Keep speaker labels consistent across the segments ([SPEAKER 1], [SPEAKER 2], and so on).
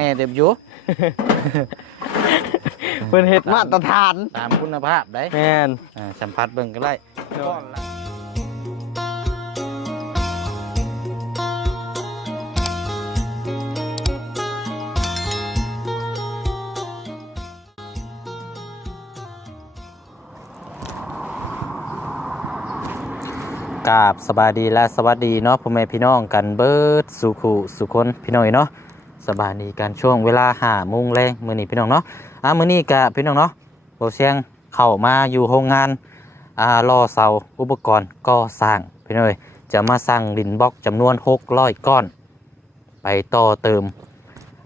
[SPEAKER 1] แน่เต็มอยู่
[SPEAKER 2] เพิ่นเฮ็ดมาตรฐาน
[SPEAKER 1] ตามคุณภาพได้
[SPEAKER 2] แม่น
[SPEAKER 1] อ่าสัมผัสเบิ่งก็ได้ก้อนละกราบสบายดีและสวัสดีเนาะพ่อแม่พี่น้องกันเบิดสุขุสุคนพี่น้อยเนาะส บายดีกันช่วงเวลาหาโมงแรงมื้อนี้พี่น้องเนาะอ่ามื้อนี้กะพี่น้องเนาะโบเสียงเข้ามาอยู่โรงงานอ่ารอเสาอุปกรณ์ก่อสร้างพี่น้อยจะมาสร้างดินบล็อกจำนวน600ก้อน ไปต่อเติม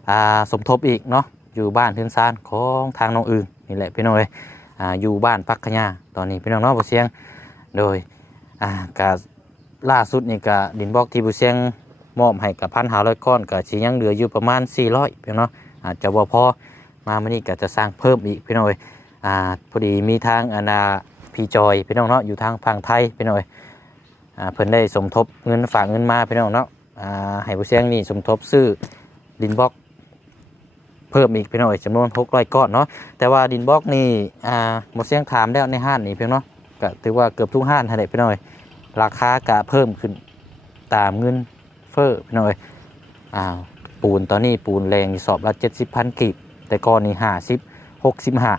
[SPEAKER 1] อ่าสมทบอีกเนาะอยู่บ้านทืนซานของทางน้องอึงนี่แหละพี่น้อยอ่าอยู่บ้านปักขยาตอนนี้พี่น้องเนาะโบเสียงโดยอ่ากะล่าสุดนี่กะดินบล็อกที่บุเซียง มอบให้กับพันหาร้อยก้อนกะสิยังเหลืออยู่ประมาณ 400พี่น้องเนาะอาจจะบ่พอมามื่อนี้ก็จะสร้างเพิ่มอีกพี่น้องเอ้ยอ่าพอดีมีทางอนาพี่จอยพี่น้องเนาะอยู่ทางฝั่งไทยพี่น้องเอ้ยอ่าเพิ่นได้สมทบเงินฝากเงินมาพี่น้องเนาะอ่าให้บุเซียงนี่สมทบซื้อดินบล็อกเพิ่มอีกพี่น้องเอ้ยจำนวน600ก้อนเนาะแต่ว่าดินบล็อกนี่อ่าบุเซียงถามแล้วในห้านนี่พี่น้องเนาะก็ถือว่าเกือบทุกห้านให้ได้พี่น้องเอ้ยราคากะเพิ่มขึ้นตามเงิน เฟ้อพี่น้อยอ้าวปูนตอนนี้ปูนแรงสอบละเจ็ดสิบพันกีบแต่ก่อนนี่ห้าสิบหกสิบห้า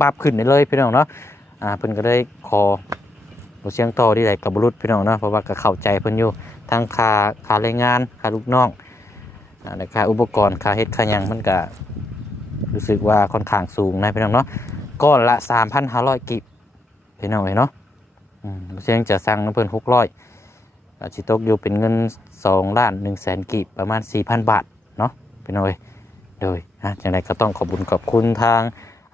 [SPEAKER 1] ปรับขึ้นได้เลยพี่น้องเนาะอ่าเพิ่นก็ได้ขอบ่เสียงต่อที่ใดกับบรุษพี่น้องเนาะเพราะว่าก็เข้าใจเพิ่นอยู่ทั้งค่าค่าแรงงานค่าลูกน้องอ่าและค่าอุปกรณ์ค่าเฮ็ดค่าหยังมันก็รู้สึกว่าค่อนข้างสูงนะพี่น้องเนาะก้อนละ 3,500กีบพี่น้องเอ้เนาะอืมเชียงจะสั่งน้ำเพิ่นหกร้ อาชิตกอยู่เป็นเงินสองล้านหนึ่งแสนกีบประมาณสี่พันบาทเนาะพี่น้อยโดยนะจังไรก็ต้องขอบคุญขอบคุณทาง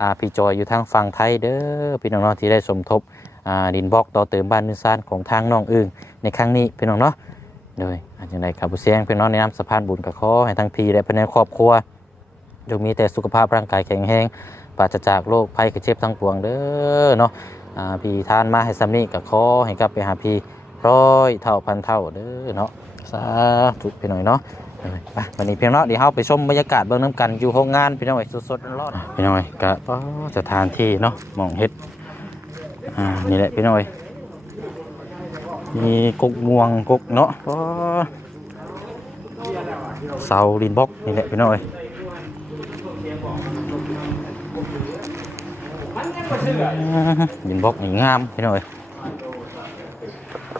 [SPEAKER 1] อาพี่จอยอยู่ทางฝั่งไทยเด้อพี่น้องเนาะที่ได้สมทบอาดินบล็อกต่อเติมบ้านนิสานของทางน้องอึ่งในครั้งนี้พี่น้องเนาะโดยอ่าจังไรครับผู้เสียงพี่น้องในน้ำสะพานบุญกับขอให้ทั้งพี่และภายในครอบครัวจงมีแต่สุขภาพร่างกายแข็งแรงปราศจากโรคภัยไข้เจ็บทั้งปวงเด้อเนาะอาพี่ทานมาให้ซ้ำนี่ก็ขอให้กลับไปหาพี่ ร้อยเท่าพันเท่าเด้อเนาะสาธุพี่หน่อยเนาะวันนี้เพียงเนาะเดี๋ยวเราไปชมบรรยากาศเบื้องน้ำกันอยู่โรงงานพี่หน่อยสดๆร้อนๆพี่หน่อยก็ป้อสถานที่เนาะมองเฮ็ดอ่านี่แหละพี่หน่อยมีกกม่วงกกเนาะป้อเสาดินบล็อกนี่แหละพี่หน่อยยินบ็อกนี่งามพี่น้องเอ้ย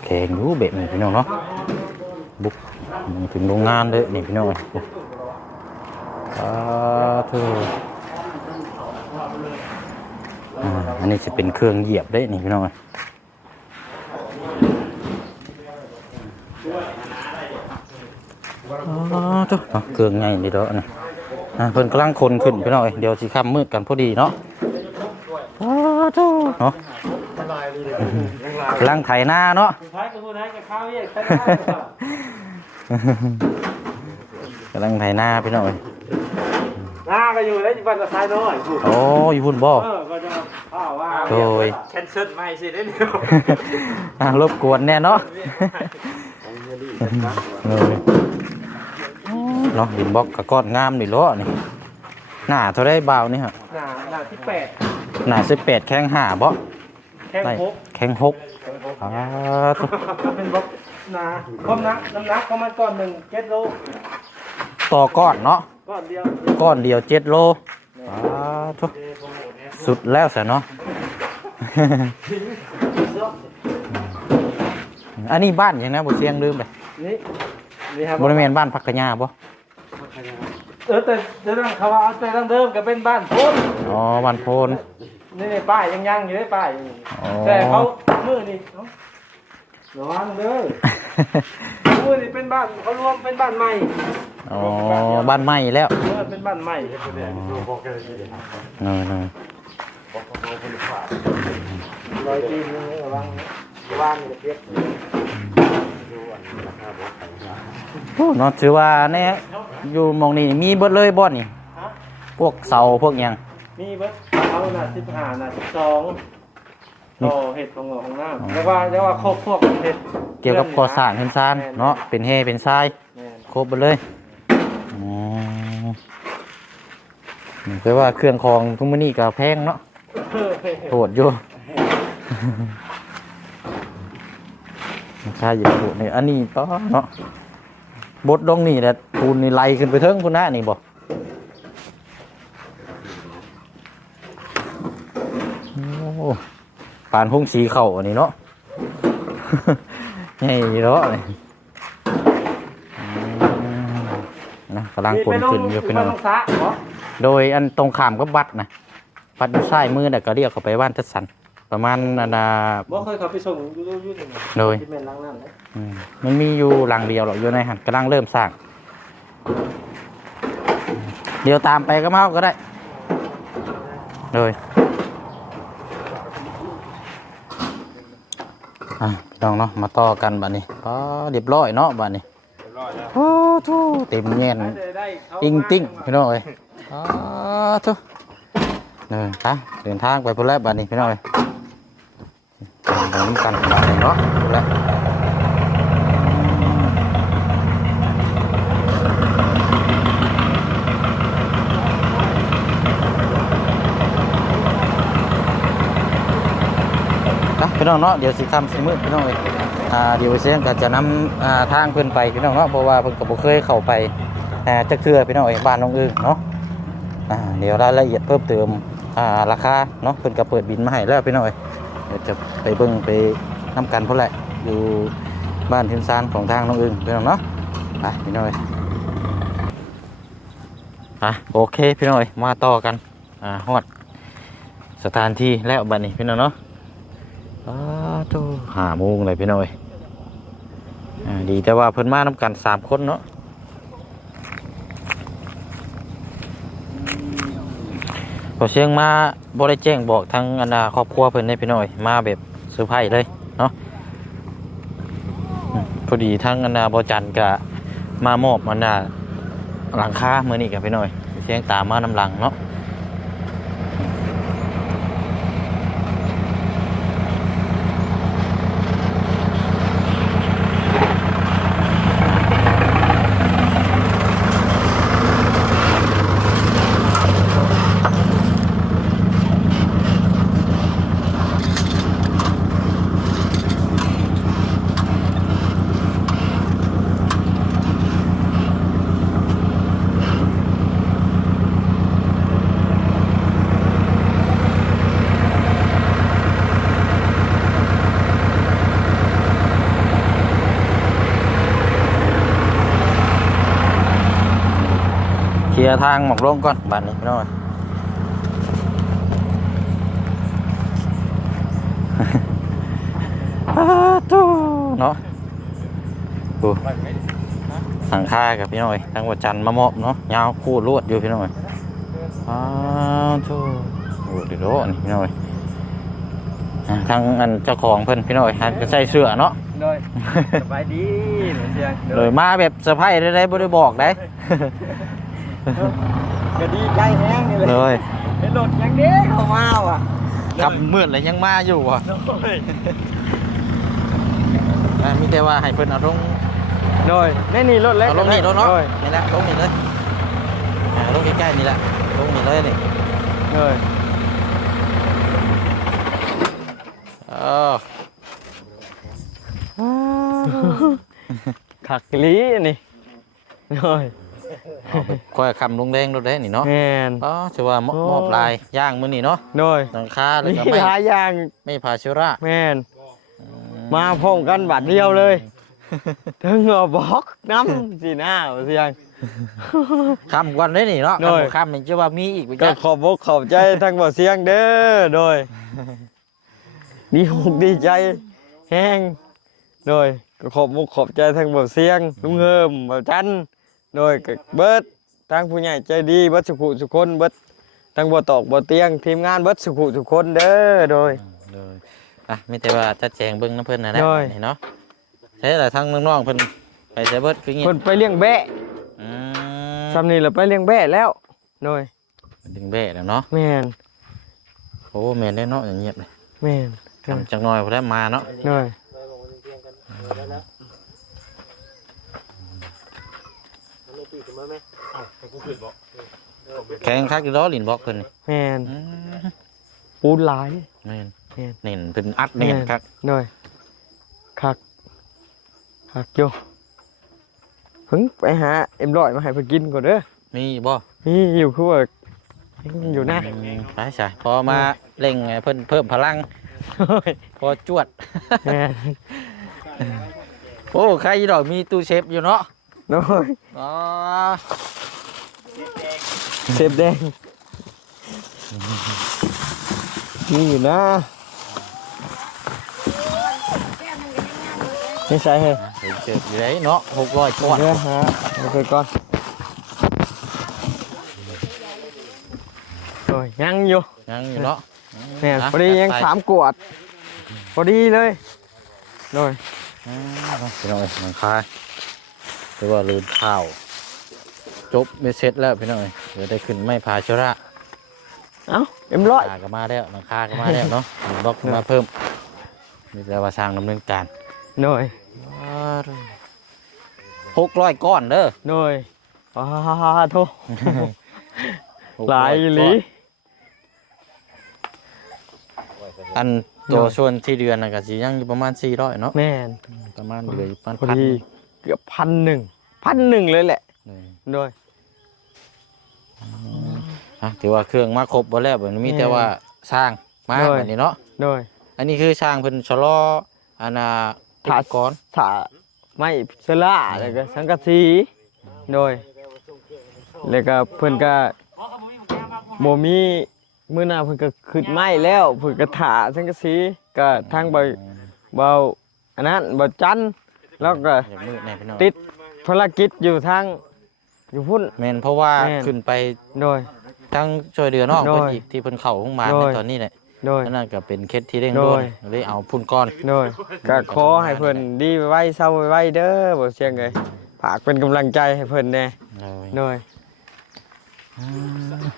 [SPEAKER 1] แข็งรู้เบ็ดนี่พี่น้องเนาะบุกถึงโรงงานเลยนี่พี่น้องเอ้ยโอ้อ่าเธออ่าอันนี้จะเป็นเครื่องเหยียบได้นี่พี่น้องเอ้ยอ๋อเจ้าเครื่องไงนี่เด้อนี่เพิ่นกำลังคนขึ้นพี่น้องเอ้ยเดี๋ยวสิค่ำมืดกันพอดีเนาะอ้าธ่เนาะ กำลังไถนาเนาะ
[SPEAKER 3] ท้ายกับผู้ท้ายกับข้าวเรียกใช่ไหม
[SPEAKER 1] กำลังไถนาพี่น้องเอ้ย
[SPEAKER 3] หน้าก็อยู่แล้วอยู่บ้านตะไคร้น้อยถูก
[SPEAKER 1] โอ้ยพุ่นบ่
[SPEAKER 3] เออก็จะข้าวว่า
[SPEAKER 1] โดย
[SPEAKER 3] แคนเซิลไม่สิได้เนี่ย
[SPEAKER 1] อะรบกวนแน่เนาะเออเนาะดินบล็อกกับก้อนงามนี่ล้อนี่ หน้าเท่าได้เบานี่ฮะ
[SPEAKER 3] หน้าหน้าที่แปด
[SPEAKER 1] หน้าสิบแปดแข้งห้าบ่
[SPEAKER 3] แข้ง
[SPEAKER 1] ได้
[SPEAKER 3] พก
[SPEAKER 1] แข้งหกอ้าวโธ่
[SPEAKER 3] เป็นบล็อกหนาความหนักน้ำหนักของมันก้อนหนึ่งเจ็ดโล
[SPEAKER 1] ต่อก้อนเนาะ
[SPEAKER 3] ก้อนเดียว
[SPEAKER 1] ก้อนเดียวเจ็ดโลอ้าวโธ่สุดแล้วสิเนาะ อันนี้บ้านยังนะบ่เสียงลืมไป
[SPEAKER 3] นี่นี่ครับ
[SPEAKER 1] บริเวณบ้านพักกะยาบ่
[SPEAKER 3] เออแต่แต่ตั้งเขาว่าเอาแต่ตั้งเดิมก็เป็นบ้านพ้น
[SPEAKER 1] อ๋อบ้านโพน
[SPEAKER 3] นี่ในป้ายยังยังอยู่ในป้ายอยู่
[SPEAKER 1] อ๋อ
[SPEAKER 3] แต่เขามือนี่เอ้าระวังเด้อมือนี่เป็นบ้านเขารวมเป็นบ้านใหม่
[SPEAKER 1] อ๋อบ้านใหม่แล้ว
[SPEAKER 3] เออเป็นบ้านใหม่
[SPEAKER 1] เออเออ
[SPEAKER 3] รอยตีนนี่ระวังบ้านนี่เปียก
[SPEAKER 1] โอ้เนาะถือว่าแน่อยู่หมองนี้มีเบิดเลยบ่นี่
[SPEAKER 3] ฮะ
[SPEAKER 1] พวกเสาพวกหยัง
[SPEAKER 3] มีเบิดเอาหน้าสิบห้าหน้าสิบสองต่อเห็ดของเราของน้ำแล้วว่าแล้วว่าครบพวกเห็ด
[SPEAKER 1] เกี่ยวกับก่อสร้างเฮือนซานเนาะเป็นเฮเป็นทราย
[SPEAKER 3] แม่น
[SPEAKER 1] ครบหมดเลยอืมแปลว่าเครื่องคองทุกมื้อนี้ก็แพงเนาะโหดอยู่ค่าอยู่ปูนี่อันนี้ต่อเนาะบดลงนี่แหละปูนนี่ไล่ขึ้นไปเทิงพุ่นนะนี่บ่โอ้ ปานพุ่งสีเข่าอันนี้เนาะใหญ่เนาะนี่อืมนะกำลังปนขึ้นอยู่พี่น้อง
[SPEAKER 3] ลงสระเหรอ
[SPEAKER 1] โดยอันตรงข้ามกับวัดนะวัดอยู่ซ้ายมือน่ะก็เรียกเขาไปบ้านทัดสัน ประมาณอันนา
[SPEAKER 3] บ่เคยขับไปส่งอยูทูบยูทูบ
[SPEAKER 1] โดย
[SPEAKER 3] ที่เป็นหลังนั่นเลย
[SPEAKER 1] อืมมันมีอยู่หลังเดียวหรอกอยู่ในหันกำลังเริ่มสร้าง เดี๋ยวตามไปก็เมาก็ได้โดย อะพี่น้องเนาะมาต่อกันบัดนี้ก็เรียบร้อยเนาะบัดนี้โอ้ทูเต็มเงี้ยน
[SPEAKER 3] ได้เขา
[SPEAKER 1] อิงติ้งพี่น้องเอ้ยอ๋อทุกเดินทางเดินทางไปพุ่นแล้วบัดนี้พี่น้องเอ้ยเดินน้ำกันบัดนี้เนาะพุ่นแล้ว พี่น้องเนาะเดี๋ยวสิคำสิมืดพี่น้องเอ้ยอ่าเดี๋ยวเสียงก็จะนำอ่าทางเพิ่อนไปพี่น้องเนาะเพราะว่าเพิ่นก็บ่เคยเข้าไปอ่าจะเครือพี่น้องเอ้ยบ้านน้องอึ้งเนาะอ่าเดี๋ยวรายละเอียดเพิ่มเติมอ่าราคาเนาะเพิ่นก็เปิดบินมาให้แล้วพี่น้องเอ้ยเดี๋ยวจะไปเบิ่งไปนํกันพุ่นแหละอยู่บ้านทิมซานของทางน้องอึ้งพี่น้องเนาะไปพี่น้องเอ้ยอะโอเคพี่น้องเอ้ยมาต่อกันอ่าฮอดสถานที่แล้วบัดนี้พี่น้องเนาะ อ้าตูห้าโมงเลยพี่น้อยดีแต่ว่าเพิ่นมานํกันสามคนเนาะพอเชียงมาบ่ได้แจ้งบอกทางอันดาครอบครัวเพิ่นได้พี่น้อยมาแบบเซอร์ไพรส์เลยเนาะพอดีทางอันดาบ่จันก็มามอบอันดาหลังคาเมื้อนี้กับพี่น้อยเสียงตามมาน้ำหลังเนาะ เคลียร์ทางหมอกลงก่อนบัดนี้พี่น้อยอ้าตู้เนาะดูสังค่ากับพี่น้อยทางวัดจันทร์มามอบเนาะยาวคู่ลวดอยู่พี่น้อยอ้าวทูโอ้เดี๋ยวโดนพี่น้อยอ่าทางอันเจ้าของเพิ่นพี่น้อยหันก็ใส่เสื้อเนาะ
[SPEAKER 3] โดยสบายดีเหมือนเชียง
[SPEAKER 1] เลยมาแบบเซอร์ไพรส์ได้ได้บ่ได้บอกได้
[SPEAKER 3] ก็ดีใจแห้งนี่เลย
[SPEAKER 1] เลย
[SPEAKER 3] เป็นรถยังเด้เข้ามาว่ะ
[SPEAKER 1] กำมืดเลยยังมาอยู่อะ
[SPEAKER 3] โดย
[SPEAKER 1] อ่ามีแต่ว่าให้เพิ่นเอาลง
[SPEAKER 3] โดยนี่นี่รถเล็ก
[SPEAKER 1] เอาลงนี่รถเนาะนี่แหละลงนี่เลยลงใกล้ๆนี่แหละลงนี่เลยนี่
[SPEAKER 3] โดย
[SPEAKER 1] เออ
[SPEAKER 3] ขักลีนี่โดย
[SPEAKER 1] ค่อยคำลงแดงรถแดงนี่เนาะ
[SPEAKER 3] แมน
[SPEAKER 1] อ๋อถือว่ามอบ
[SPEAKER 3] โอ้
[SPEAKER 1] มอบลายย่างมื้อนี้เนาะ
[SPEAKER 3] โดย
[SPEAKER 1] หลังคาแล้ว
[SPEAKER 3] นี่
[SPEAKER 1] ก็ไม่
[SPEAKER 3] หาอย่าง
[SPEAKER 1] ไม่พาเชื้อรา
[SPEAKER 3] แมนมาพร้อมกันบัดเดียวเลยถึงเอาบอกน้ำสีหน้าเสียง
[SPEAKER 1] คำก่อนได้นี่เนาะ
[SPEAKER 3] โดย
[SPEAKER 1] คำบ่คำมันจะว่ามีอีกไป
[SPEAKER 3] ก็
[SPEAKER 1] จ้ะ
[SPEAKER 3] ขอบอกขอบใจทั้งบ่เสียงเด้อโดยดีอกดีใจแห้งโดยก็ขอบมุกขอบใจทั้งบ่เสียงลุงเฮิมบ่จัน โดยก็เบิดทั้งผู้ใหญ่ใจดีเบิดสุขุสุคนเบิดทั้งบ่ตอกบ่เตียงทีมงานเบิดสุขุสุคนเด้อโดย
[SPEAKER 1] โดยอะมีแต่ว่าจะแจงเบิ่งน้ำเพิ่นนะนะ
[SPEAKER 3] โดย
[SPEAKER 1] นี่เนาะใช่แต่ทางน้องๆเพิ่นไปใช้เบิดคืองี้
[SPEAKER 3] เพิ่นไปเลี้ยงแบะ
[SPEAKER 1] อืม
[SPEAKER 3] ซำนี้แล้วไปเลี้ยงแบะแล้วโดย
[SPEAKER 1] ดึงเบ้แล้วเนาะ
[SPEAKER 3] แม่น
[SPEAKER 1] โอ้แม่นได้เนาะอย่างเงียบเลย
[SPEAKER 3] แม่น
[SPEAKER 1] ทำจักหน่อยพอได้มาเนาะ
[SPEAKER 3] โดย
[SPEAKER 1] อแข็งคักอยู่ล้อลินบล็อกเพิ่นนี่
[SPEAKER 3] แมน
[SPEAKER 1] อืม
[SPEAKER 3] ปูนหลาย
[SPEAKER 1] แม่น
[SPEAKER 3] แม่น
[SPEAKER 1] เน่นเพิ่นอัดแน่นคัก
[SPEAKER 3] โดยคักคักอยู่เพิ่งไปหาเอ็มร้อยมาให้เพิ่นกินก่อนเด้อ
[SPEAKER 1] มีบ่
[SPEAKER 3] มีอยู่คือว่าอยู่นะ
[SPEAKER 1] อืมไปใช่พอมาเร่งให้เพิ่นเพิ่มพลังพอจวด
[SPEAKER 3] แมน
[SPEAKER 1] โอ้ใครอีดอกมีตู้เชฟอยู่เนาะ
[SPEAKER 3] โดย
[SPEAKER 1] อ๋อ
[SPEAKER 3] เซฟแดง มีอยู่นะไม่ใช่เหรอ
[SPEAKER 1] เห็นเจออยู่ไหนเนาะหกร้อยก้อน
[SPEAKER 3] เดี๋ยวฮะเอาไปก่อนโอ้ยยังอยู่
[SPEAKER 1] ยังอยู่เนาะ
[SPEAKER 3] แม่น
[SPEAKER 1] นะ
[SPEAKER 3] พอดียัง
[SPEAKER 1] ไป
[SPEAKER 3] สามกวด พอดีเลยโดย
[SPEAKER 1] อืมพี่น้องเอ้ยมันคายแต่ว่าลืมข้าว จบไม่เสร็จแล้วพี่น้องเอ้ยเดี๋ยวได้ขึ้นไม่พาชระ
[SPEAKER 3] เอ้าเอ็มร้อย
[SPEAKER 1] คาก็มาแล้วหลังคาก็มาแล้วเนาะมีบล็อกมาเพิ่มมีแต่ว่าสร้างดำเนินการ
[SPEAKER 3] โดย
[SPEAKER 1] หกร้อยก้อนเด้อ
[SPEAKER 3] โดยว้าโท
[SPEAKER 1] 600
[SPEAKER 3] หลายอีหลี
[SPEAKER 1] อันตัวส่วนที่เดือนน่ะก็สิยังอยู่ประมาณ400เนาะ
[SPEAKER 3] แม่น
[SPEAKER 1] ประมาณเหลืออยู่ประมาณ
[SPEAKER 3] พอ
[SPEAKER 1] พัน
[SPEAKER 3] ดีเกือบพันหนึ่ง พันหนึ่งเลยแหละ
[SPEAKER 1] หนึ่ง
[SPEAKER 3] โดย
[SPEAKER 1] อะถือว่าเครื่องมาครบบ่แล้วแบบนี้มีแต่ว่าสร้างมา
[SPEAKER 3] โดย
[SPEAKER 1] แบบนี้เนาะ
[SPEAKER 3] โดย
[SPEAKER 1] อันนี้คือสร้างเพิ่นชะลออันน่ะ
[SPEAKER 3] ถา
[SPEAKER 1] อุปก่อน
[SPEAKER 3] ถ้าไม่เสลาแล้วก็สังกะสีโดย แล้วก็เพิ่นก็บ่มีมื้อหน้าเพิ่นก็ขึ้นไม้แล้วเพิ่นก็ถาสังกะสีก็ทางเบาเบาอันนั้นเบาจันทร์แล้วก็
[SPEAKER 1] อย่างมืดแน่พี่น้อง
[SPEAKER 3] ติดภารกิจอยู่ทาง อยู่พุ่น
[SPEAKER 1] แม่นเพราะว่า
[SPEAKER 3] แม่น
[SPEAKER 1] ขึ้นไป
[SPEAKER 3] โดย
[SPEAKER 1] ทั้งช่วยเดือนอก
[SPEAKER 3] โดย
[SPEAKER 1] เพิ่นอีกที่เพิ่นเข้าห้องมาใน
[SPEAKER 3] โดย
[SPEAKER 1] ตอนนี้แหละ
[SPEAKER 3] โดย
[SPEAKER 1] นั่นนะก็เป็นเคสที่เร่ง
[SPEAKER 3] โด
[SPEAKER 1] ด่วน
[SPEAKER 3] ย
[SPEAKER 1] เลยเอาพุ่นก้อน
[SPEAKER 3] โดยก็ขอให้เพิ่นดีไว้เศร้าไว้เด้อบ่เสียงเลยฝากเป็นกำลังใจให้เพิ่นแน่
[SPEAKER 1] เลย
[SPEAKER 3] โดย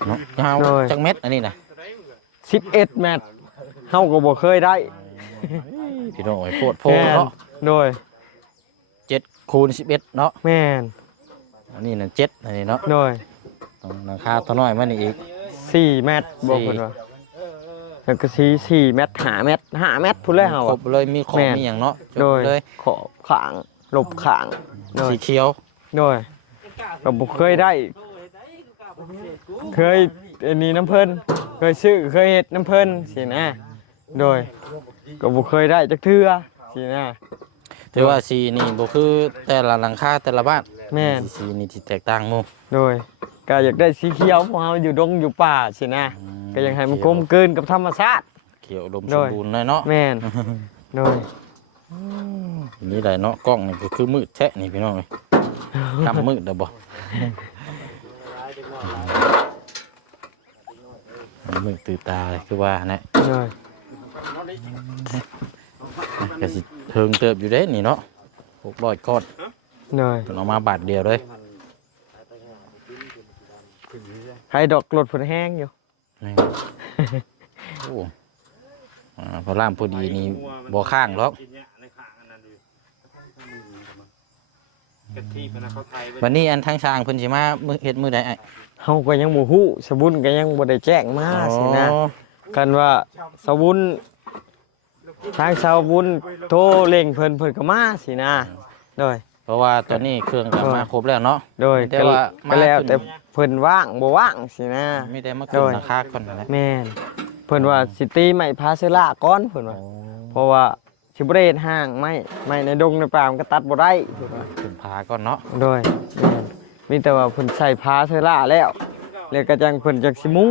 [SPEAKER 1] เนาะเอา
[SPEAKER 3] โดย
[SPEAKER 1] จักเม็ดอันนี้นะ
[SPEAKER 3] 11แมตช์เฮาก็บ่เคยได้
[SPEAKER 1] พี่น้องไอ้โพดโพ
[SPEAKER 3] แม่น
[SPEAKER 1] เนาะ
[SPEAKER 3] โดย
[SPEAKER 1] เจ็ดคูณสิบเอ็ดเนาะ
[SPEAKER 3] แม่น
[SPEAKER 1] อันนี้น่ะเจ็ดอันนี้เนาะ
[SPEAKER 3] โดย
[SPEAKER 1] ต้องราคาตัวน้อยมานี่อีก
[SPEAKER 3] 4แมตช์บอก
[SPEAKER 1] สี่
[SPEAKER 3] เพิ่นว่าแล้วก็สี4แมตช์5แมตช์5แมตช์พุ่นเลยเฮา
[SPEAKER 1] คร
[SPEAKER 3] อะ
[SPEAKER 1] บเลยมีของ
[SPEAKER 3] แม่น
[SPEAKER 1] มีอย่างเนาะจบ
[SPEAKER 3] โดย
[SPEAKER 1] เลย
[SPEAKER 3] ขอบขางหลบขางโดย
[SPEAKER 1] สีเขียว
[SPEAKER 3] โดยก็บ่เคยได้ เคยอันนี้น้ำเพิ่นเคยซื้อเคยเฮ็ดน้ำเพิ่นสินะ โดยก็บ่เคยได้จักเทื่อสินะ
[SPEAKER 1] ถือว่าสีนี่บ่คือแต่ละหลังคาแต่ละบ้าน
[SPEAKER 3] แม่น
[SPEAKER 1] สีนี่ที่แตกต่างหมู่
[SPEAKER 3] โดยก็อยากได้สีเขียวเพราะเราอยู่ดงอยู่ป่าสินะ ก็ยังให้มันกลมกลืนกับธรรมชาติ
[SPEAKER 1] เขียวอุดม
[SPEAKER 3] โด
[SPEAKER 1] สม
[SPEAKER 3] ย
[SPEAKER 1] บูรณ์เลยเนาะ
[SPEAKER 3] แม่นโดย
[SPEAKER 1] นี่ได้เนาะกล้องนี่ก็คือมืดแท้นี่พี่น้องเอ้ยกำมืดเด้อบ่มืดตื่นตาเลยคือว่านะ
[SPEAKER 3] โดย
[SPEAKER 1] ก็สิเทิงเติบอยู่เด้นี่เนาะ600ก้อน
[SPEAKER 3] โดย
[SPEAKER 1] เพิ่นเอามาบาทเดียวเลย
[SPEAKER 3] ใครดอกกรดผลแห้งอยู่
[SPEAKER 1] นี่โอ้อ่าพอล่ามพอดีนี่บ่ข้างหรอก
[SPEAKER 4] กินเนี่ยในข้างอันนั้นดูกะทิพนะเขาไทยไป
[SPEAKER 1] วันนี้อันทางช้างเพิ่นสิมามื้อเฮ็ดมื้อใดไอ้
[SPEAKER 3] เฮาก็ยังบ่ฮู้สบุญก็ยังบ่ได้แจ้งมาสินะ
[SPEAKER 1] อ๋อ
[SPEAKER 3] กันว่าสบุญ ทางชาวบุญโทรเร่งเพิ่นเพิ่นก็มาสินะโดย
[SPEAKER 1] เพราะว่าตอนนี้เครื่องก็
[SPEAKER 3] โดย
[SPEAKER 1] มาครบแล้วเนาะ
[SPEAKER 3] โดย
[SPEAKER 1] แต่
[SPEAKER 3] ก็
[SPEAKER 1] ว่ามา
[SPEAKER 3] ก็แล้ว
[SPEAKER 1] ขึ้น
[SPEAKER 3] แต่เพิ่นว่างบ่ว่างสินะ
[SPEAKER 1] มีแต่มาขึ้น
[SPEAKER 3] โดย
[SPEAKER 1] ราคาก่อนนั่นแหละ
[SPEAKER 3] แม่นเพิ่นว่าสิตีไม้พาเสลาก่อนเพิ่นว่า
[SPEAKER 1] โอ้
[SPEAKER 3] เพราะว่าสิบ่ได้เฮ็ดห้างไม้ไม้ในดงในป่ามันก็ตัดบ่ได้เพิ่นว่า
[SPEAKER 1] ขึ้นพาก่อนเนาะ
[SPEAKER 3] โดยแม่นมีแต่ว่าเพิ่นใส่พาเสลาแล้วแล้วก็จังเพิ่นจักสิมุง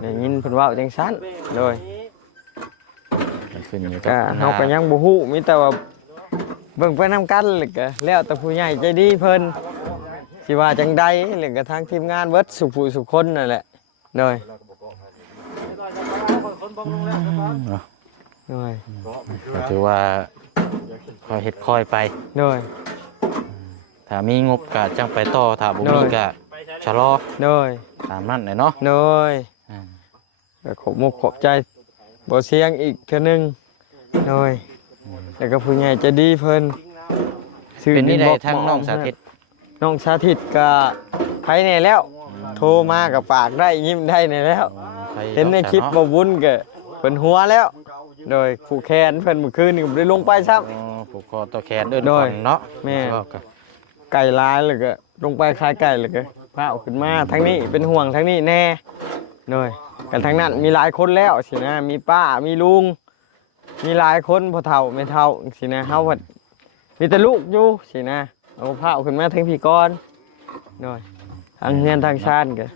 [SPEAKER 3] ได้ยินเพิ่นเว้าจังซั่นโดย
[SPEAKER 1] ขึ้นอยู่กั
[SPEAKER 3] ก็
[SPEAKER 1] บ
[SPEAKER 3] เฮาก็ยังบ่ฮู้มีแต่ว่าเบิ่งไปนํกันเลยก็แล้วแต่ผู้ใหญ่ใจดีเพิ่นสิว่าจังใดแล้วก็ทางทีมงานเบิดสุผู้สุคนนั่นแหละโดย
[SPEAKER 1] เนาะ
[SPEAKER 3] โดย
[SPEAKER 1] ก็ถือว่าคอยเฮ็ดคอยไป
[SPEAKER 3] โดย
[SPEAKER 1] ถ้ามีงบก็จังไปต่อถ้าบ่มี
[SPEAKER 3] โดย
[SPEAKER 1] ก็ชะลอ
[SPEAKER 3] โดย
[SPEAKER 1] ตามนั้นเลยเนาะ
[SPEAKER 3] โดย
[SPEAKER 1] อ่า
[SPEAKER 3] ก็ขอบมุกขอบใจบ่เสียงอีกเทื่อนึง โดยแล้วก็ผู้ใหญ่ใจดีเพิ่นซื้อ
[SPEAKER 1] เป็นนี่
[SPEAKER 3] ดิ
[SPEAKER 1] ได้
[SPEAKER 3] บล็อก
[SPEAKER 1] ทั้ง
[SPEAKER 3] มา
[SPEAKER 1] น้องสาธิต
[SPEAKER 3] น้องสาธิตก็ภายในแล้วโททรมากับปากได้ยิ้มได้ในแล้ว
[SPEAKER 1] ใคร
[SPEAKER 3] เห็นในคลิปบ่วุ้นก็เพิ่นหัวแล้ว โดยผู้แคนเพิ่นเมื่อคืนนี่ก็บ่ได้ลงไปซ้ำ
[SPEAKER 1] อ๋อผูกคอตัวแขนเดิน
[SPEAKER 3] โดย
[SPEAKER 1] ก่อนเนาะ
[SPEAKER 3] แม่
[SPEAKER 1] ว่ากัน
[SPEAKER 3] ไก่ร้ายเลยก็ลงไปคายไก่เลยก็พาเอาขึ้นมาทั้งนี้เป็นห่วงทั้งนี้แน่โดยกันทั้งนั้นมีหลายคนแล้วสินะมีป้ามีลุง มีหลายคนพอเฒ่าไม่เฒ่าสินะเฮาว่ามีแต่ลูกอยู่สินะเอาพาเอาขึ้นมาทั้งพี่ก้อนโดยทางเฮือนทางชาติก็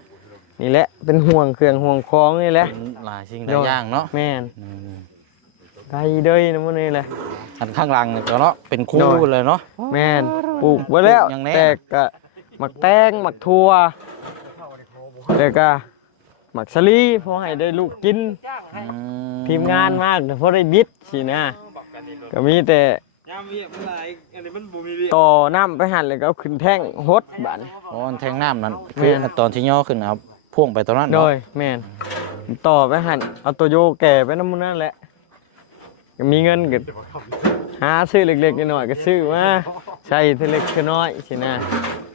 [SPEAKER 3] นี่แหละเป็นห่วงเครื่องห่วงคล้องนี่แหละ
[SPEAKER 1] เป็นหลายสิ่งหลายอย่างเนาะ
[SPEAKER 3] แม่น
[SPEAKER 1] อืม
[SPEAKER 3] ได้เด้ยนะมื้อนี้แหละ
[SPEAKER 1] อันข้างหลังนี่ก็เนาะเป็นคู่
[SPEAKER 3] โดย
[SPEAKER 1] เลยเนาะ
[SPEAKER 3] แม่นปลูกไว้แล้ว
[SPEAKER 1] ปลูกอย่างแน่
[SPEAKER 3] แต่ก็หมักแตงหมักทั่วแล้วก็หมักสลีพอให้ได้ลูกกิน
[SPEAKER 1] อื
[SPEAKER 3] ทีมงานมากเพราะได้บิดสินะ ก็มีแต่
[SPEAKER 4] ยามเวียกมันหลายอันนี้มันบ่มีเวียก
[SPEAKER 3] ต่อน้ำไปหั่นแล้วก็เอาขึ้นแท่งฮดบาน
[SPEAKER 1] อ๋ออันแทงน้ำนั้น
[SPEAKER 3] แม่
[SPEAKER 1] คือนตอนที่ย่อขึ้นเอาพ่วงไปตอนนั้น
[SPEAKER 3] โด
[SPEAKER 1] เนาะ
[SPEAKER 3] ยแม่นต่อไปหั่นเอาตัวโยแก่ไปน้ำมันนั่นแหละก็มีเงินก็หาซื้อเล็กๆน้อยๆก็ซื้อมาใช้เท่าเล็กเท่าน้อยสินะ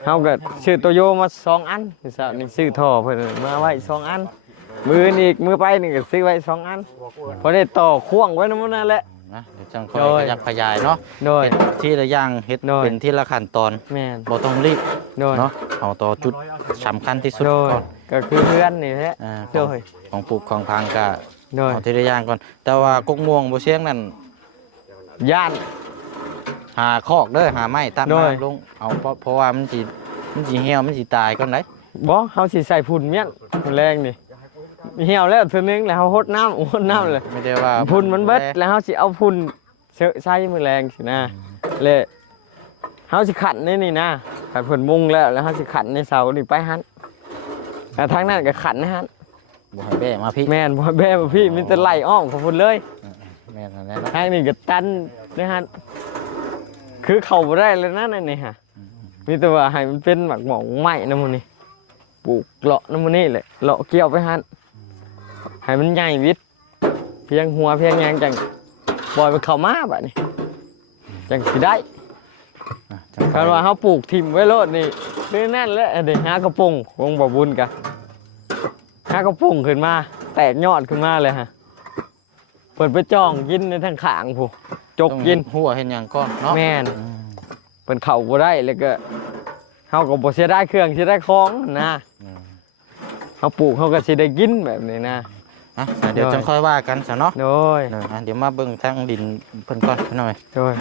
[SPEAKER 3] เฮาก็ซื้อตัวโยมาสองอันนี่ซะนี่ซื้อท่อเพิ่นมาไว้สองอัน มือนี่อีกมือไปนี่ก็ซื้อไว้สองอันพอได้ต่อข่วงไว้น้ำมันนั่นแหละ
[SPEAKER 1] นะเดี๋ยวจังค่อย
[SPEAKER 3] โดย
[SPEAKER 1] ขยับขยายเนาะ
[SPEAKER 3] โดย
[SPEAKER 1] เฮ็ดที่ละอย่างเฮ็ด
[SPEAKER 3] โดย
[SPEAKER 1] เป็นที่ละขั้นตอน
[SPEAKER 3] แม่น
[SPEAKER 1] บ่ต้องรีบ
[SPEAKER 3] โดย
[SPEAKER 1] เนาะเอาต่อจุดสำคัญที่สุด
[SPEAKER 3] โดย
[SPEAKER 1] ก่อน
[SPEAKER 3] ก็คือเพื่อนนี่แหละ
[SPEAKER 1] อ่าข
[SPEAKER 3] โด
[SPEAKER 1] อง
[SPEAKER 3] ย
[SPEAKER 1] ของปลูกของพังก็
[SPEAKER 3] โดย
[SPEAKER 1] เอาทีละอย่างก่อน แต่ว่ากกม่วงบ่เสียงนั่น
[SPEAKER 3] ย่าน
[SPEAKER 1] หาคอกเด้อหาไม้ตัด
[SPEAKER 3] โด
[SPEAKER 1] มาย ลงเอาเพราะเพราะว่ามันสิมันสิเหี่ยวมันสิตายก่อนได้
[SPEAKER 3] บ่เฮาสิใส่พุ่นเมี่ยนมันแรงนี่ เหี่ยวแล้วเทื่อนึงแล้วเฮาหดน้ำหดน้ำเลย
[SPEAKER 1] ไม่ได้ว่า
[SPEAKER 3] พุ่นมันเบิดแล้วเฮาสิเอาพุ่นเสอะใส่มือแรงสินะเลยเฮาสิขัดนี่นี่นะขัดเพิ่นมุงแล้วแล้วเฮาสิขัดในเสานี่ไปหันแต่ทางนั้นก็ขัดนะฮะ
[SPEAKER 1] บ่ให้แบ่มาพี่
[SPEAKER 3] แม่นบ่แบ่บ่พี่มีแต่ไล่อ้อมของพุ่นเลย
[SPEAKER 1] แม่นอันนั้นเนาะ
[SPEAKER 3] ทางนี้ก็ตันนะฮะคือเข้าบ่ได้เลยนะนั่นนี่ฮะมีแต่ว่าให้มันเป็นหมักหมองไม้นะมื้อนี้ปลูกเลาะนะมื้อนี้แหละเลาะเกี่ยวไปหัน ให้มันใหญ่วิดเพียงหัวเพียงหยังจังปล่อยมันเข้ามาบัดนี้จังสิได้
[SPEAKER 1] อะจัง
[SPEAKER 3] คันว่าเฮาปลูกทิ่มไว้โลดนี่คือนั่นแหละอันนี้หากระปงวงบ่บุญกะหากระปงขึ้นมา แตกยอดขึ้นมาเลยฮะเปิดไปจ้องกินในทางข้างผู้จก
[SPEAKER 1] ต้อง
[SPEAKER 3] กิน
[SPEAKER 1] หัวเห็นหยังก่อนเนาะ
[SPEAKER 3] แม่น
[SPEAKER 1] อืม
[SPEAKER 3] เปิดเข่าบ่ได้แล้วก็เฮาก็บ่เสียได้เครื่องเสียได้ของนะ
[SPEAKER 1] อืม
[SPEAKER 3] เฮาปลูกเฮาก็สิได้กินแบบนี้นะ
[SPEAKER 1] อะเดี๋ยว
[SPEAKER 3] โดย
[SPEAKER 1] จังค่อยว่ากันซะเนาะ
[SPEAKER 3] โดย
[SPEAKER 1] เอออะเดี๋ยวมาเบิ่งทางดินเพิ่นก่อนพี่น้อย
[SPEAKER 3] โดย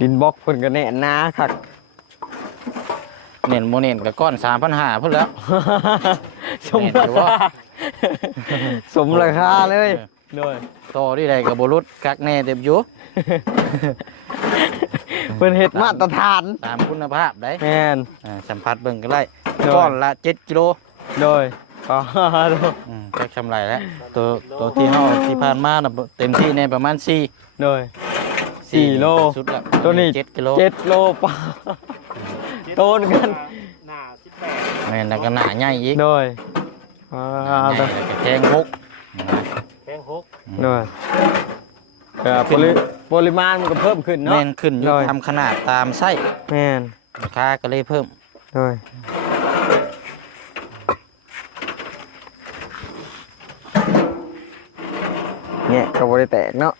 [SPEAKER 3] ดินบล็อกเพิ่นก็แน่นหนาคัก
[SPEAKER 1] เน้นบ่เน้นก็ก้อน3,500พุ่นแล้ว
[SPEAKER 3] สมราคาสมราคาเลยโดย
[SPEAKER 1] ต่อที่ใดก็บ่รุดกักแน่เต็มอยู่
[SPEAKER 3] เพิ่นเฮ็ดมาตรฐาน
[SPEAKER 1] ตามคุณภาพได้
[SPEAKER 3] แม่น
[SPEAKER 1] อ่าสัมผัสเบิ่งก็ได้
[SPEAKER 3] โดย
[SPEAKER 1] ก้อนละ7กิโล
[SPEAKER 3] โดย อ๋อ
[SPEAKER 1] อืมก็ชำไรแล้วตัวตัวที่เฮาที่ผ่านมาน่ะเต็มที่ในประมาณ4
[SPEAKER 3] โดย สี่โล
[SPEAKER 1] สุดละ
[SPEAKER 3] ตัวนี้
[SPEAKER 1] 7กิโล
[SPEAKER 3] เจ็ดโลป่าโตนกัน
[SPEAKER 4] หน้า18
[SPEAKER 1] แม่นแล้วก็หน้าใหญ่อีก
[SPEAKER 3] โดยอ่า
[SPEAKER 1] หน้าให
[SPEAKER 3] โด
[SPEAKER 1] ญ่
[SPEAKER 3] ย
[SPEAKER 1] แล้วก็แทงหก
[SPEAKER 4] แพงหก
[SPEAKER 3] โดยก็ปริปริมาณมันก็เพิ่มขึ้น
[SPEAKER 1] แม่
[SPEAKER 3] เนาะ
[SPEAKER 1] นขึ้นอยู่
[SPEAKER 3] โดย
[SPEAKER 1] ตามขนาดตามไส้
[SPEAKER 3] แม่น
[SPEAKER 1] ราคาก็เลยเพิ่ม
[SPEAKER 3] โดย เนี่ยก็บ่ได้แตกเนาะ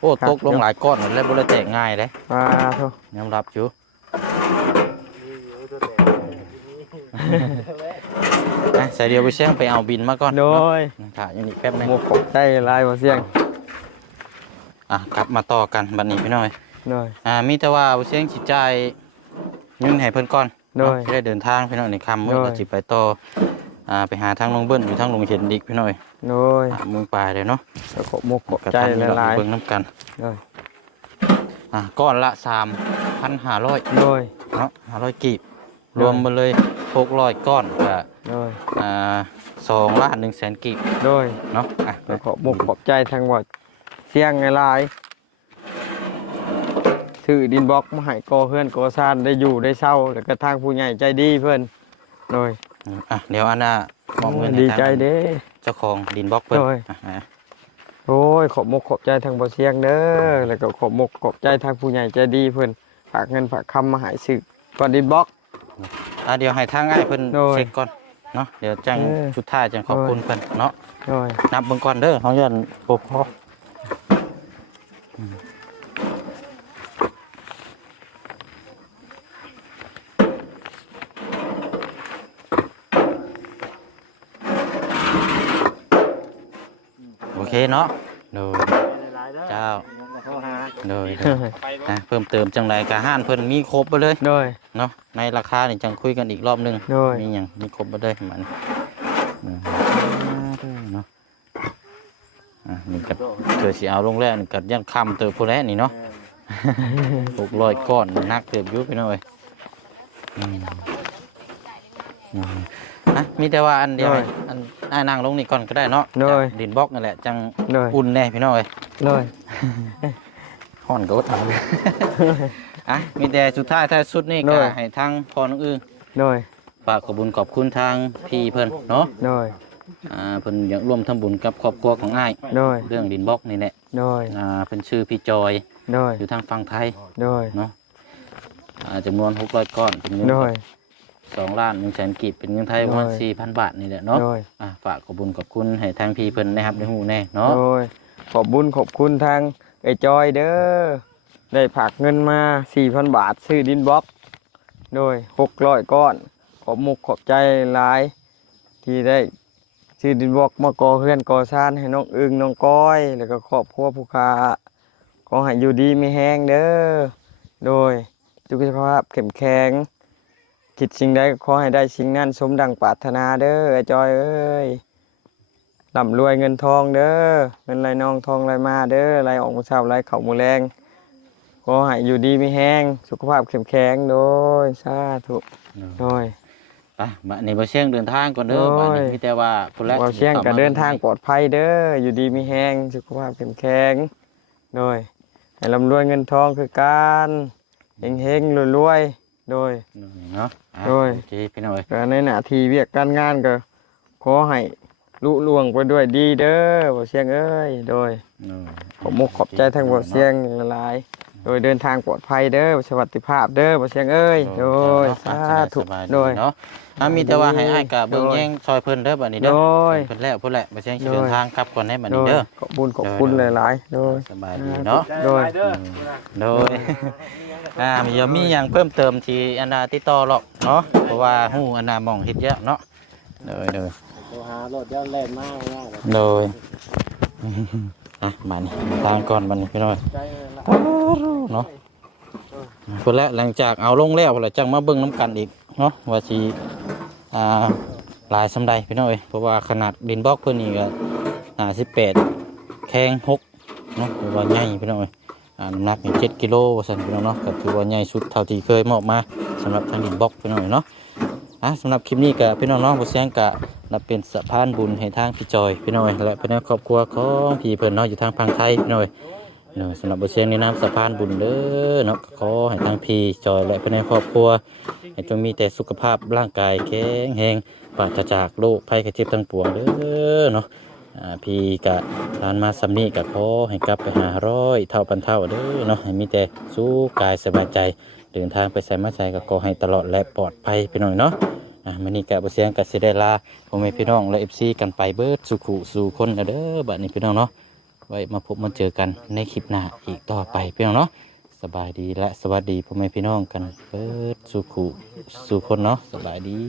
[SPEAKER 1] โอ้
[SPEAKER 3] ครับ
[SPEAKER 1] ตกลงหลายก้อนแล้วบ่ได้แตกง่ายเด้
[SPEAKER 3] มาโท
[SPEAKER 1] ยอมรับอยู่อะใส่เดียวไปเชียงไปเอาบินมาก่อน
[SPEAKER 3] โด
[SPEAKER 1] เนาะ
[SPEAKER 3] ย
[SPEAKER 1] ถ่ายอยู่นี่แป๊บหนึง
[SPEAKER 3] หมกกบใจลายบ่เสียง
[SPEAKER 1] อะกลับมาต่อกันบัดนี้พี่น้อย
[SPEAKER 3] โดย
[SPEAKER 1] อ่ามีแต่ว่าบ่เชียงสิจ่ายเงินให้เพิ่นก่อน
[SPEAKER 3] โดย
[SPEAKER 1] เนาะสิได้เดินทางพี่น้อยในค่ำมื้อ
[SPEAKER 3] โดย
[SPEAKER 1] ก็สิไปต่ออ่าไปหาทางลงเบิ้นอยู่ทางลงเห็นดิกพี่น้อย
[SPEAKER 3] โดย
[SPEAKER 1] อะมึงปลายเลยเนาะ
[SPEAKER 3] แล้วก็หมกกบ
[SPEAKER 1] กระ
[SPEAKER 3] ใจ
[SPEAKER 1] ทันอยู่ดอก
[SPEAKER 3] ลาย
[SPEAKER 1] เบิ่งน้ำกัน
[SPEAKER 3] โดย
[SPEAKER 1] อะก้อนละ3,500
[SPEAKER 3] โดย
[SPEAKER 1] เนาะ500กีบ
[SPEAKER 3] โดย
[SPEAKER 1] รวมมาเลย600ก้อนก็
[SPEAKER 3] โดย
[SPEAKER 1] อ่า2ล้าน1แสนกีบ
[SPEAKER 3] โดย
[SPEAKER 1] เนาะอะ
[SPEAKER 3] แล้วก็หมกกบใจทางบ่เสียงไงลายซื้อดินบล็อกมาให้ก่อเพื่อนก่อซานได้อยู่ได้เศร้าแล้วก็ทางผู้ใหญ่ใจดีเพื่อนโดย
[SPEAKER 1] อะเดี๋ยวอันน่ะ มอบเงินให้
[SPEAKER 3] ดี
[SPEAKER 1] ทาง
[SPEAKER 3] ใจเด้
[SPEAKER 1] เจ้าของดินบล็อกเพิ่น
[SPEAKER 3] โดย
[SPEAKER 1] อะอะ
[SPEAKER 3] โอ้ยขอบมกขอบใจทางบ่เสียงเด้อแล้วก็ขอบมกขอบใจทางผู้ใหญ่ใจดีเพื่อนฝากเงินฝากคำมาใหายซื้อก่อนดินบล็อก
[SPEAKER 1] อะเดี๋ยวให้ทางอ้ายเพิ่น
[SPEAKER 3] โดย
[SPEAKER 1] เช็คก่อนเนาะเดี๋ยวจัง
[SPEAKER 3] เออ
[SPEAKER 1] สุดท้ายจังขอบคุณเพิ่นเนาะ
[SPEAKER 3] โดย
[SPEAKER 1] นับเบิ่งก่อนเด้อเขายันบ่พออืม เคเนาะโดย
[SPEAKER 4] หลายๆเด้อ
[SPEAKER 1] เจ้า
[SPEAKER 4] โทรหา
[SPEAKER 1] โดย
[SPEAKER 3] โดย
[SPEAKER 4] ไปบ่
[SPEAKER 1] นะเพิ่มเติมจังไรกะห้านเพิ่นมีครบไปเลย
[SPEAKER 3] โดย
[SPEAKER 1] เนาะในราคานี่จังคุยกันอีกรอบหนึง
[SPEAKER 3] โดย
[SPEAKER 1] มีหยังมีครบไปเลยมันอืมเนาะอะนี่ก็เกิดสิเอาลงแล้วนี่ก็ยังคำเติบผู้แล้วนี่เนาะหกร้อยก้อนนักเติบอยุบไปหน่อยอืมอืม นะมีแต่ว่าอันเดียวอันอ่านั่งลงนี่ก่อนก็ได้เนาะ
[SPEAKER 3] โดย
[SPEAKER 1] จากดินบล็อกนั่นแหละจัง
[SPEAKER 3] โดย
[SPEAKER 1] อุ่นแน่พี่น้อย
[SPEAKER 3] โดย
[SPEAKER 1] ห่อนก็อดเอาอะมีแต่สุดท้ายท้ายสุดนี่
[SPEAKER 3] โด
[SPEAKER 1] ก็
[SPEAKER 3] ย
[SPEAKER 1] ให้ทางพอน้องอื้อ
[SPEAKER 3] โดย
[SPEAKER 1] ฝากขอบคุญขอบคุณทางพี่เพิ่นเนาะ
[SPEAKER 3] โดย
[SPEAKER 1] อ่าเพิ่นอยากร่วมทำบุญกับครอบครัวของอ้าย
[SPEAKER 3] โดย
[SPEAKER 1] เรื่องดินบล็อกนี่แหละ
[SPEAKER 3] โดย
[SPEAKER 1] อ่าเพิ่นชื่อพี่จอย
[SPEAKER 3] โดย
[SPEAKER 1] อยู่ทางฝั่งไทย
[SPEAKER 3] โดย
[SPEAKER 1] เนาะอ่าจำนวน600ก้อนเป็นเงิน
[SPEAKER 3] โดย
[SPEAKER 1] สองล้าน1แสนกีบเป็นเงินไทยประมาณ
[SPEAKER 3] โดย
[SPEAKER 1] 4,000บาทนี่แหละเนาะ
[SPEAKER 3] โดย
[SPEAKER 1] อ่าฝากขอบคุญขอบคุณให้ทางพี่เพิ่นนะครับในหูแน่เนาะ
[SPEAKER 3] โดยขอบบุญขอบคุณทางไอ้จอยเด้อได้ผากเงินมา4,000บาทซื้อดินบล็อก โดย600ก้อน ขอบมุกขอบใจหลาย ที่ได้ซื้อดินบล็อกมาก่อเฮือนก่อซ่านให้น้องอึงน้องก้อย แล้วก็ครอบครัวผู้ค้าขอให้อยู่ดีไม่แห้งเด้อโดยสุขภาพเข้มแข็ง คิดสิ่งใดก็ขอให้ได้สิ่งนั้นสมดังปรารถนาเด้อไอ้จอยเอ้ยร่ำรวยเงินทองเด้อเงินไหลนองทองไหลมาเด้อไหลออกมาเช้าไหลเข่ามือแรงขอให้อยู่ดีมีแห้งสุขภาพเข้มแข็งโดยสาธุโดย
[SPEAKER 1] ไปบัดนี้บ่เชียงเดินทางก่อนเด้อ
[SPEAKER 3] โอ้ย
[SPEAKER 1] บัดนี้มีแต่ว่าผู้แรก
[SPEAKER 3] เราเชี่ยงกับเดินทางปลอดภัยเด้ออยู่ดีมีแห้งสุขภาพเข้มแข็งโดยให้ร่ำรวยเงินทองคือการเฮงเฮงรวยรวยๆ โดย
[SPEAKER 1] เนาะอะ
[SPEAKER 3] โดย
[SPEAKER 1] โอเคพี่น้อย
[SPEAKER 3] ก็ในหน้าที่เวียกการงานก็ขอให้ลุล่วงไปด้วยดีเด้อบ่เสียงเอ้ยโดย
[SPEAKER 1] เนาะ
[SPEAKER 3] ขอบมุกขอบใจทั้งบ่เสียงหลายๆโดยเดินทางปลอดภัยเด้อสวัสดิภาพเด้อบ่เสียงเอ้ยโดยสาธุ
[SPEAKER 1] สบาย
[SPEAKER 3] โดย
[SPEAKER 1] เนาะ อะมีแต่ว่าให้อ้ายกับเบิ่ง
[SPEAKER 3] โดย
[SPEAKER 1] แย่งซอยเพิ่นเด้อบัดนี้เด้อ
[SPEAKER 3] โดย
[SPEAKER 1] เพิ่นแล้วพุ่นแหละบ่เชียงสิ
[SPEAKER 3] โดย
[SPEAKER 1] เดินทางกลับก่อนให้บัด
[SPEAKER 3] โด
[SPEAKER 1] นี้
[SPEAKER 3] ย
[SPEAKER 1] เด้อ
[SPEAKER 3] ขอบคุญขอบคุณหลายๆโดย
[SPEAKER 1] สบายดีเนาะ
[SPEAKER 3] โดย
[SPEAKER 4] เด้อ
[SPEAKER 1] โดย อ่ามียังมีหยังเพิ่มเติมที่อันนาติดต่อหรอกเนาะ เพราะว่าฮู้อันนามองเฮ็ดเยอะเนาะโดยโดย
[SPEAKER 4] โทรหารถเดี๋ยวแล่นมากมาก
[SPEAKER 1] โดยอะมานี่ทางก่อนบัดนี้พี่น้อย
[SPEAKER 4] ใจเลยละ
[SPEAKER 1] เนาะพุ่นแล้วหลังจากเอาลงแล้วพุ่นแล้วจังมาเบิ่งน้ำกันอีก เนาะว่าสิอ่าหลายสำใดพี่น้อยเพราะว่าขนาดดินบล็อกเพิ่นนี่ก็อ่า18แข้ง6เนาะถือว่าใหญ่พี่น้อยอ่าน้ำหนักนี่7กิโลว่าซั่นพี่น้องเนาะก็ถือว่าใหญ่สุดเท่าที่เคยมอบมาสำหรับทางดินบล็อกพี่น้อยเนาะอะสำหรับคลิปนี้ก็พี่น้องเนาะบ่เสียงก็นับเป็นสะพานบุญให้ทางพี่จอยพี่น้อยและเป็นครอบครัวของพี่เพิ่นเนาะอยู่ทางพังไทยพี่น้อย เนาะสำหรับบทเสียงในน้ำสะพานบุญเด้อเนาะขอให้ทางพี่จอยและภายในครอบครัวให้จงมีแต่สุขภาพร่างกายแข็งแรงปราศจากโรคภัยไข้เจ็บทั้งปวงเด้อเนาะพี่กะทานมาสำนีกะขอให้กลับไปหาร้อยเท่าพันเท่าเด้อเนาะให้มีแต่สู้กายสบายใจเดินทางไปใส่มาใส่ก็ขอให้ตลอดและปลอดภัยพี่น้องเนาะอะมื้อนี้กะบ่เสียงกะสิได้ลาพ่อแม่พี่น้องและ FC กันไปเบิดสุขุสู่คนเด้อบัดนี้พี่น้องเนาะ ไว้มาพบมาเจอกันในคลิปหน้าอีกต่อไปพี่น้องเนาะสบายดีและสวัสดีพ่อแม่พี่น้องกันเปิดสุขุสุคนเนาะสบายดี